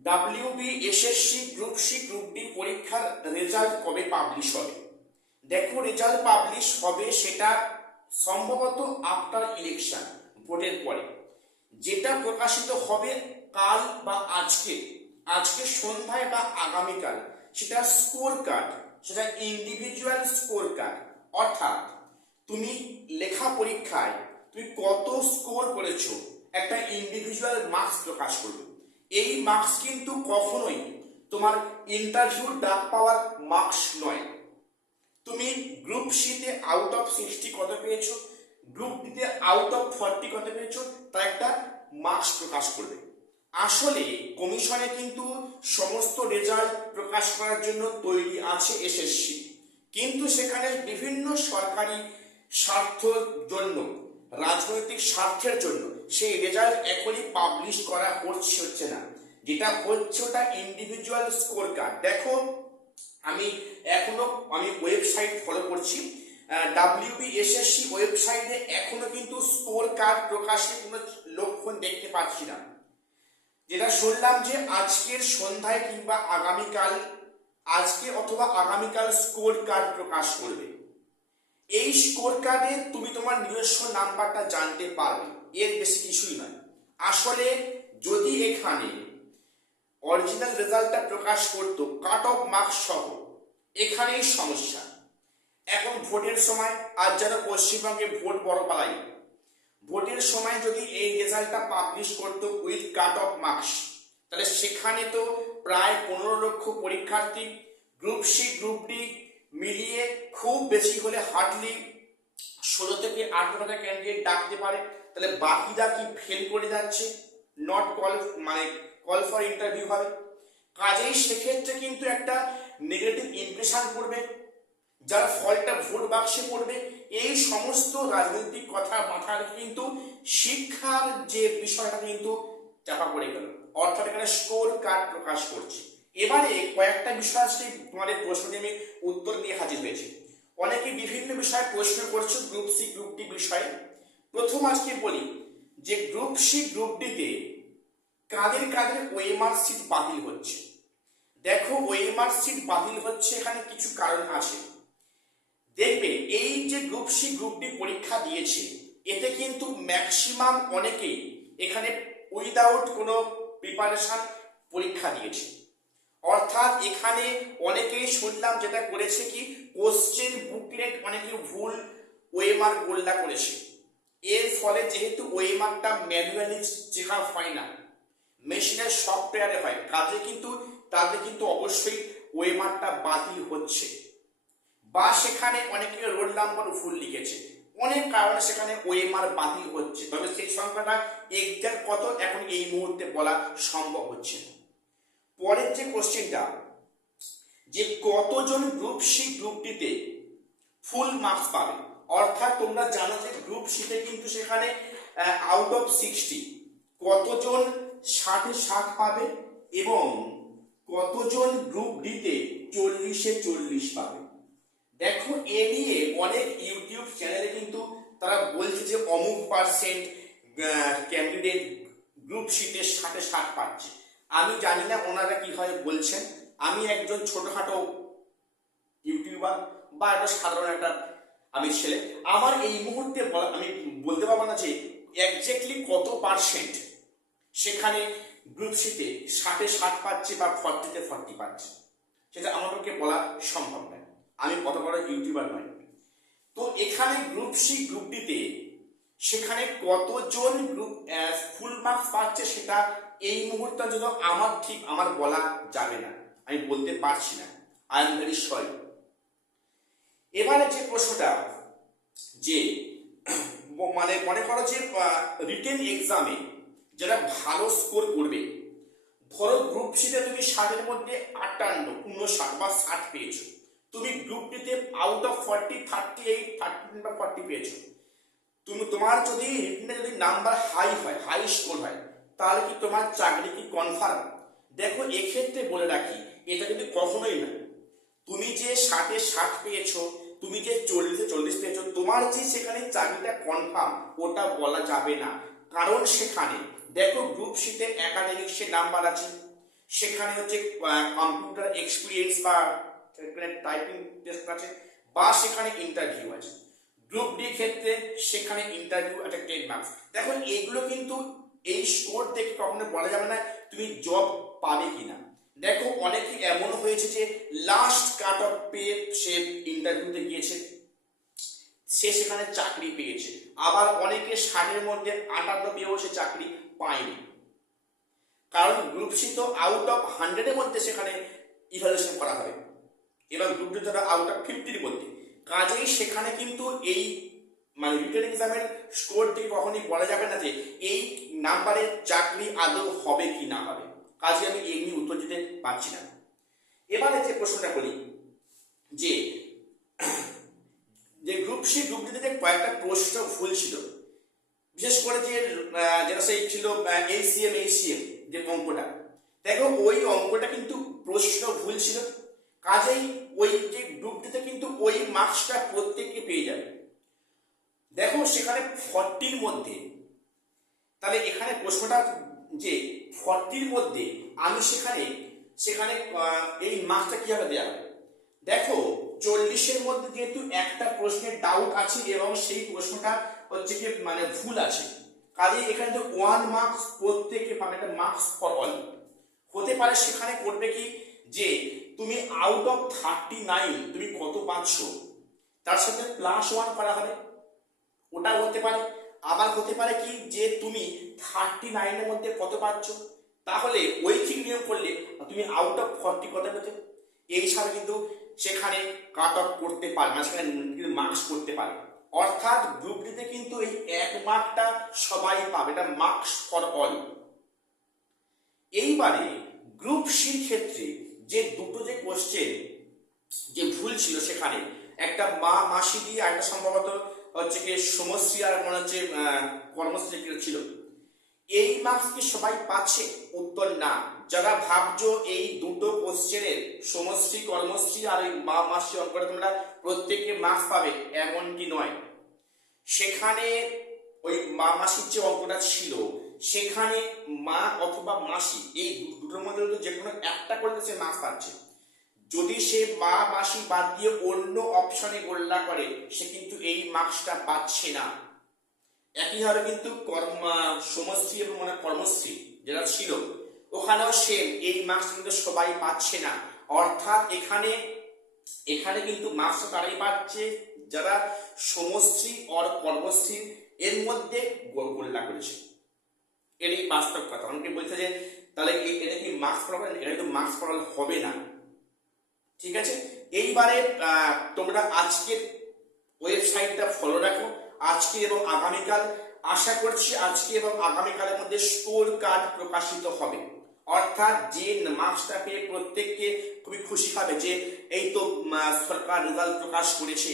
WB, SSC, group C, group D পরীক্ষার result কবে publish হবে? দেখো, রেজাল্ট পাবলিশ হবে সেটা সম্ভবত আফটার ইলেকশন, ভোটের পরে। যেটা প্রকাশিত হবে কাল বা আজকে সন্ধ্যায় বা আগামীকাল, সেটা স্কোর কার্ড, সেটা ইন্ডিভিজুয়াল স্কোর কার্ড। অর্থাৎ তুমি লেখা পরীক্ষায় তুমি কত স্কোর করেছো, একটা ইন্ডিভিজুয়াল মার্কস প্রকাশ করবে। এই মার্কস কিন্তু কখনোই তোমার ইন্টারভিউ ডাক পাওয়ার মার্কস নয়। তুমি গ্রুপ সিতে আউট অফ 60 কত পেয়েছো, গ্রুপ ডিতে আউট অফ 40 কত পেয়েছো, তার একটা মার্কস প্রকাশ করবে। আসলে কমিশনে কিন্তু সমস্ত রেজাল্ট প্রকাশ করার জন্য তৈরি আছে এসএসসি, কিন্তু সেখানে বিভিন্ন সরকারি স্বার্থের জন্য, রাজনৈতিক স্বার্থের জন্য সেই রেজাল্ট এখনই পাবলিশ করা হচ্ছে না। যেটা হচ্ছে ওটা ইন্ডিভিজুয়াল স্কোর কার্ড। দেখো, আমি ওয়েবসাইট ফলো করছি, ডাব্লিউবি এসএসসি ওয়েবসাইটে এখনো কিন্তু স্কোর কার্ড প্রকাশের কোনো লক্ষণ দেখতে পাচ্ছি না। যেটা শুনলাম যে আজকের সন্ধ্যায় কিংবা আগামীকাল, আজকে অথবা আগামীকাল স্কোর কার্ড প্রকাশ করবে। এই স্কোর কার্ডে তুমি তোমার নিজস্ব নাম্বারটা জানতে পারবে, এর বেশি কিছুই নয়। আসলে যদি এখানে অরিজিনাল রেজাল্টটা প্রকাশ করতো কাট অফ মার্কস সহ, এখানেই সমস্যা। এখন ভোটের সময়, আজ যেন পশ্চিমবঙ্গে ভোট বড় পালাই, ভোটের সময় যদি এই রেজাল্টটা পাবলিশ করতো উইথ কাট অফ মার্কস, তাহলে সেখানে তো প্রায় 15 লক্ষ পরীক্ষার্থী, গ্রুপ সি গ্রুপ ডি মিলিয়ে খুব বেশি হলে হার্ডলি 16 থেকে 18টা ক্যান্ডিডেট ডাকতে পারে। তাহলে বাকিরা কি ফেল করে যাচ্ছে, নট কল ফর ইন্টারভিউ হবে। কাজেই সেক্ষেত্রে কিন্তু একটা নেগেটিভ ইমপ্রেশন পড়বে, যার ফলটা ভোট বাক্সে পড়বে। এই সমস্ত রাজনৈতিক কথা মাথায় রেখে কিন্তু শিক্ষার যে বিষয়টা কিন্তু চাপা পড়ে গেল। অর্থাৎ এখানে স্কোর কার্ড প্রকাশ করছে। এবারে কয়েকটা বিষয় আজকে তোমাদের প্রশ্নে আমি উত্তর নিয়ে হাজির হয়েছি। অনেকে বিভিন্ন বিষয়ে প্রশ্ন করছে গ্রুপ সি গ্রুপ ডি বিষয়ে। প্রথম আজকে বলি যে গ্রুপ সি গ্রুপ ডিতে কাদের কাদের ওএমআর সিট বাতিল হচ্ছে। দেখো, ওএমআর সিট বাতিল হচ্ছে এখানে কিছু কারণ আছে। দেখবে, এই যে গ্রুপ সি গ্রুপ ডি পরীক্ষা দিয়েছে, এতে কিন্তু ম্যাক্সিমাম অনেকেই এখানে উইদাউট কোনো প্রিপারেশন পরীক্ষা দিয়েছে। অর্থাৎ এখানে অনেকেই শুনলাম যেটা করেছে কি, কোশ্চেন বুকলেট অনেকে ভুল ওএমআর গোল্ডা করেছে। এর ফলে যেহেতু ওএমআরটা ম্যানুয়ালি চেক হয় না, মেশিনের সফটওয়্যারে হয়, কাজে কিন্তু তাদের কিন্তু অবশ্যই ওএমআরটা বাতিল হচ্ছে। বা সেখানে অনেকে রোল নাম্বার ভুল লিখেছে, অনেক কারণে সেখানে ওএমআর বাতিল হচ্ছে। তবে সেই সংখ্যাটা এক্সাক্ট কত এখন এই মুহূর্তে বলা সম্ভব হচ্ছে না। পরের যে কোশ্চেনটা, যে কতজন গ্রুপ সি গ্রুপ ডিতে ফুল মার্কস পাবে। অর্থাৎ তোমরা জানো যে গ্রুপ সিতে কিন্তু সেখানে আউট অফ 60 কতজন 60-এ 60 পাবে এবং কতজন গ্রুপ ডিতে 40-এ 40 পাবে। দেখো, এ নিয়ে অনেক ইউটিউব চ্যানেলে কিন্তু তারা বলছে যে অমুক পার্সেন্ট ক্যান্ডিডেট গ্রুপ সিতে 60-এ 60 পাচ্ছে। আমি জানি না ওনারা কিভাবে বলছেন। আমি একজন ছোটখাটো ইউটিউবার বা একটা সাধারণ একটা আমি ছেলে, আমার এই মুহূর্তে আমি বলতে পারবো না যে এক্স্যাক্টলি কত পার্সেন্ট সেখানে গ্রুপ সিতে 60-এ 60 পাচ্ছে বা 40-তে 40 পাচ্ছে, সেটা আমার পক্ষে বলা সম্ভব নয়। আমি কত বড় ইউটিউবার নয়। তো এখানে গ্রুপ সি গ্রুপ ডিতে সেখানে কতজন গ্রুপ ফুল মার্কস পাচ্ছে সেটা এই মুহূর্তে যদি আমার বলা যাবে না, আমি বলতে পারছি না। I am very sorry. এবারে যে প্রশ্নটা, যে মনে করো যে রিটেন এক্সামে যারা ভালো স্কোর করবে, ধরো গ্রুপ সিতে তুমি 60-এর মধ্যে 58, 59 বা 60 পেয়েছো, তুমি গ্রুপ ডিতে আউট অফ 40 38, 39 বা 40 পেয়েছো, তোমার যদি রিটেনে যদি নাম্বার হাই হয়, হাই স্কোর হয়, তাহলে কি তোমার চাকরি কি কনফার্ম? দেখো, এক্ষেত্রে বলে রাখি, এটা কিন্তু কখনোই না। তুমি যে 60-এ 60 পেয়েছো, তুমি যে 40-এ 40 পেয়েছো, তোমার যে সেখানে চাকরিটা কনফার্ম ওটা বলা যাবে না। কারণ সেখানে দেখো, গ্রুপ সিতে একাডেমিক্সের নাম্বার আছে, সেখানে হচ্ছে কম্পিউটার এক্সপিরিয়েন্স বা টাইপিং টেস্ট আছে, বা সেখানে ইন্টারভিউ আছে। গ্রুপ ডি ক্ষেত্রে সেখানে ইন্টারভিউ একটা 10 মার্কস। দেখুন এইগুলো কিন্তু এই স্কোর দেখে কখনো বলা যাবে না তুমি জব পাবে কিনা। দেখো অনেকে এমন হয়েছে যে লাস্ট কাট অফ পেয়ে সে ইন্টারভিউতে গিয়েছে, সে সেখানে চাকরি পেয়েছে। আবার অনেকে 60-এর মধ্যে 58 পেয়েও সে চাকরি পায়নি, কারণ গ্রুপ সি তো আউট অফ 100-এর মধ্যে সেখানে ইভালুয়েশন করা হবে, এবং গ্রুপ ডি তো আউট অফ 50-এর মধ্যে। কাজেই সেখানে কিন্তু এই মানে রিটেন এক্সামের স্কোর থেকে কখনই বলা যাবে না যে এই নাম্বারের চাকরি আদৌ হবে কি না হবে। কাজে আমি এই নিয়ে উত্তর দিতে পারছি না। এবারে যে প্রশ্নটা বলি যে গ্রুপ সি গ্রুপ ডিতে যে কয়েকটা প্রশ্ন ভুল ছিল, বিশেষ করে যে যেটা সেই ছিল এইচসিএম যে অঙ্কটা, দেখো ওই অঙ্কটা কিন্তু প্রশ্ন ভুল ছিল। কাজেই ওই যে গ্রুপ ডিতে কিন্তু ওই মার্কসটা প্রত্যেককে পেয়ে যাবে। দেখো সেখানে 40-র মধ্যে, তাহলে এখানে প্রশ্নটা যে 40-র মধ্যে আমি সেখানে এই মার্কসটা কিভাবে দেওয়া হবে। দেখো 40-এর মধ্যে যেহেতু একটা প্রশ্নের ডাউট আছে এবং সেই প্রশ্নটা হচ্ছে কি মানে ভুল আছে, কাজে এখানে তো 1 মার্কস প্রত্যেকে পাবে, একটা মার্কস ফর অল হতে পারে। সেখানে করবে কি যে তুমি আউট অফ 39 তুমি কত পাচ্ছ তার সাথে +1 করা হবে, ওটা হতে পারে। আবার হতে পারে কি যে তুমি 39-এর মধ্যে কত পাচ্ছ, তাহলে ঐচ্ছিক নিয়ম করলে তুমি আউট অফ 40 কত পেতে, এই হিসাবে কিন্তু সেখানে কাট অফ করতে পারে, মানে সেখানে মার্কস করতে পারে। অর্থাৎ গ্রুপ ডিতে কিন্তু এই 1 মার্কটা সবাই পাবে, এটা মার্কস ফর অল। এইবারে গ্রুপ সির ক্ষেত্রে যে দুটো যে কোশ্চেন যে ভুল ছিল, সেখানে একটা মা মাসি দিয়ে, একটা সম্ভবত হচ্ছে কি সমশ্রী আর মনে হচ্ছে কর্মশ্রী ছিল। এই মার্কস কি সবাই পাচ্ছে? উত্তর না। যারা ভাবছো এই দুটো কোশ্চেনের সমশ্রী কর্মশ্রী আর এই মা মাসি অঙ্কটা তোমরা প্রত্যেকে মার্কস পাবে, এমনটি নয়। সেখানে ওই মা মাসির যে অঙ্কটা ছিল, সেখানে মা অথবা মাসি এই দুটোর মধ্যে যে কোনো একটা করলে সে মার্কস পাচ্ছে। যদি সে মা মাসি বাদ দিয়ে অন্য অপশনে গোল্লা করে, সে কিন্তু এই মার্কসটা পাচ্ছে না। একইভাবে কিন্তু সমশ্রী এবং মানে কর্মশ্রী যেটা ছিল, ওখানেও সেম এই মার্কস কিন্তু সবাই পাচ্ছে না। অর্থাৎ এখানে কিন্তু মার্কস তারাই পাচ্ছে যারা সমশ্রী আর কর্মশ্রী এর মধ্যে গোল্লা করেছে। এটাই বাস্তব কথা। অনেকে বলছে যে তাহলে এটা কি মার্কস পাওয়া, এটা কিন্তু মার্কস পাওয়া হবে না। ঠিক আছে, এইবারে তোমরা আজকের ওয়েবসাইটটা ফলো রাখো। আজকে এবং আগামীকাল আশা করছি আজকে এবং আগামীকালের মধ্যে স্কোর কার্ড প্রকাশিত হবে। অর্থাৎ যে মার্কসটা পেয়ে প্রত্যেককে খুবই খুশি হবে যে এই তো সরকার রেজাল্ট প্রকাশ করেছে,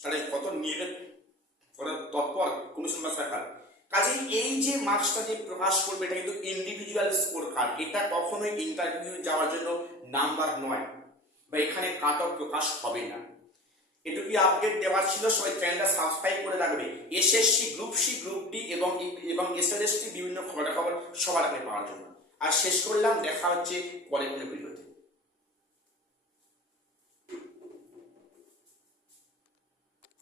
তাহলে কত নিয়ে তৎপর কমিশন বা সরকার। কাজেই এই যে মার্কসটা যে প্রকাশ করবে, এটা কিন্তু ইন্ডিভিজুয়াল স্কোর কার্ড, এটা কখনোই ইন্টারভিউ যাওয়ার জন্য নাম্বার নয়, বা এখানে কাট অফ প্রকাশ হবে না। এটুকুই আপডেট দেওয়ার ছিল। সবাই চ্যানেলটা সাবস্ক্রাইব করে রাখবে SSC group C group D এবং এসএলএসটি বিভিন্ন খবরাখবর সবার আগে পাওয়ার জন্য। আর শেষ করলাম, দেখা হচ্ছে পরে কোনো ভিডিওতে।